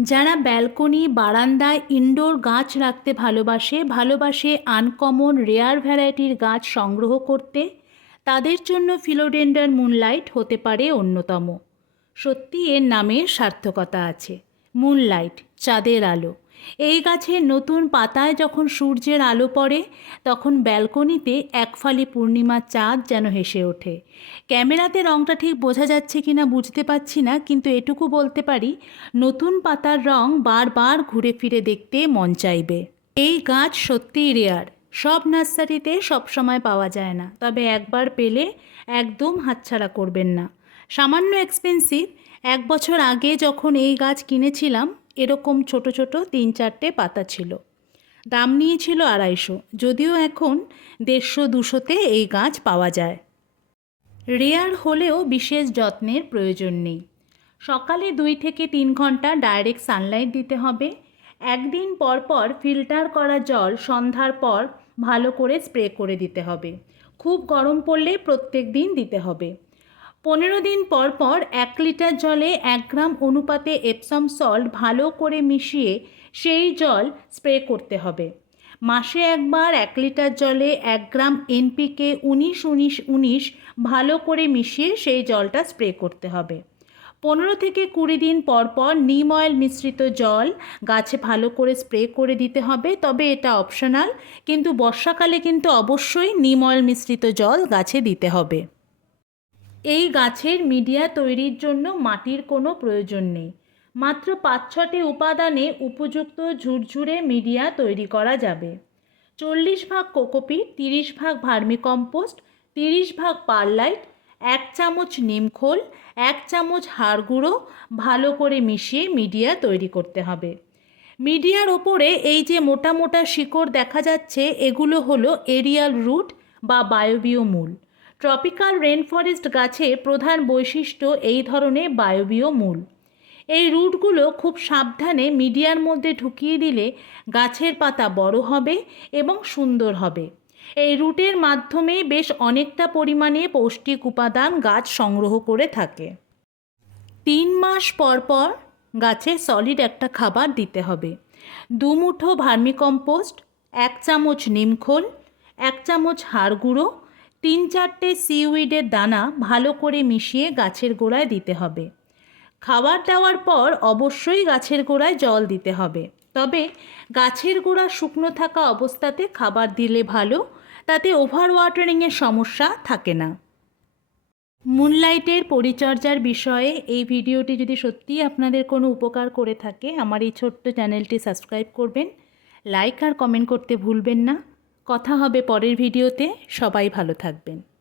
যারা ব্যালকনি বারান্দায় ইনডোর গাছ রাখতে ভালোবাসে ভালোবাসে আনকমন রেয়ার ভ্যারাইটির গাছ সংগ্রহ করতে, তাদের জন্য ফিলোডেন্ডার মুনলাইট হতে পারে অন্যতম। সত্যি এর নামে সার্থকতা আছে। মুনলাইট চাঁদের আলো। এই গাছের নতুন পাতায় যখন সূর্যের আলো পড়ে, তখন ব্যালকনিতে একফালি পূর্ণিমার চাঁদ যেন হেসে ওঠে। ক্যামেরাতে রঙটা ঠিক বোঝা যাচ্ছে কি না বুঝতে পারছি না, কিন্তু এটুকু বলতে পারি, নতুন পাতার রং বারবার ঘুরে ফিরে দেখতে মন চাইবে। এই গাছ সত্যিই রেয়ার সব নার্সারিতে সবসময় পাওয়া যায় না। তবে একবার পেলে একদম হাতছাড়া করবেন না। সামান্য এক্সপেন্সিভ এক বছর আগে যখন এই গাছ কিনেছিলাম এরকম ছোট ছোট তিন চারটে পাতা ছিল। দাম নিয়েছিল আড়াইশো, যদিও এখন দেড়শো, দুশোতে এই গাছ পাওয়া যায়। রেয়ার হলেও বিশেষ যত্নের প্রয়োজন নেই। সকালে দুই থেকে তিন ঘণ্টা ডাইরেক্ট সানলাইট দিতে হবে। একদিন পর পর ফিল্টার করা জল সন্ধ্যার পর ভালো করে স্প্রে করে দিতে হবে। খুব গরম পড়লে প্রত্যেক দিন দিতে হবে। পনেরো দিন পর পর এক লিটার জলে এক গ্রাম অনুপাতে এপসম সল্ট ভালো করে মিশিয়ে সেই জল স্প্রে করতে হবে। মাসে একবার এক লিটার জলে এক গ্রাম এনপিকে উনিশ উনিশ উনিশ ভালো করে মিশিয়ে সেই জলটা স্প্রে করতে হবে। পনেরো থেকে কুড়ি দিন পর পর নিম অয়েল মিশ্রিত জল গাছে ভালো করে স্প্রে করে দিতে হবে, তবে এটা অপশনাল। কিন্তু বর্ষাকালে কিন্তু অবশ্যই নিম অয়েল মিশ্রিত জল গাছে দিতে হবে। এই গাছের মিডিয়া তৈরির জন্য মাটির কোনো প্রয়োজন নেই। মাত্র পাঁচ ছটি উপাদানে উপযুক্ত ঝুরঝুরে মিডিয়া তৈরি করা যাবে। চল্লিশ ভাগ কোকোপিট তিরিশ ভাগ ভার্মিকম্পোস্ট, তিরিশ ভাগ পারলাইট, এক চামচ নিমখোল এক চামচ হাড় গুঁড়ো ভালো করে মিশিয়ে মিডিয়া তৈরি করতে হবে। মিডিয়ার ওপরে এই যে মোটা মোটা শিকড় দেখা যাচ্ছে, এগুলো হলো এরিয়াল রুট বা বায়বীয় মূল। ট্রপিক্যাল রেন ফরেস্ট গাছের প্রধান বৈশিষ্ট্য এই ধরনের বায়বীয় মূল। এই রুটগুলো খুব সাবধানে মিডিয়ার মধ্যে ঢুকিয়ে দিলে গাছের পাতা বড় হবে এবং সুন্দর হবে। এই রুটের মাধ্যমে বেশ অনেকটা পরিমাণে পৌষ্টিক উপাদান গাছ সংগ্রহ করে থাকে। তিন মাস পর পর গাছে সলিড একটা খাবার দিতে হবে। দু মুঠো ভার্মিকম্পোস্ট, এক চামচ নিমখোল, এক চামচ হাড় গুঁড়ো তিন চারটে সিউইডের দানা ভালো করে মিশিয়ে গাছের গোড়ায় দিতে হবে। খাবার দেওয়ার পর অবশ্যই গাছের গোড়ায় জল দিতে হবে। তবে গাছের গোড়া শুকনো থাকা অবস্থাতে খাবার দিলে ভালো, তাতে ওভার ওয়াটারিংয়ের সমস্যা থাকে না। মুনলাইটের পরিচর্যার বিষয়ে এই ভিডিওটি যদি সত্যিই আপনাদের কোনো উপকার করে থাকে, আমার এই ছোট্ট চ্যানেলটি সাবস্ক্রাইব করবেন। লাইক আর কমেন্ট করতে ভুলবেন না। কথা হবে পরের ভিডিওতে। সবাই ভালো থাকবেন।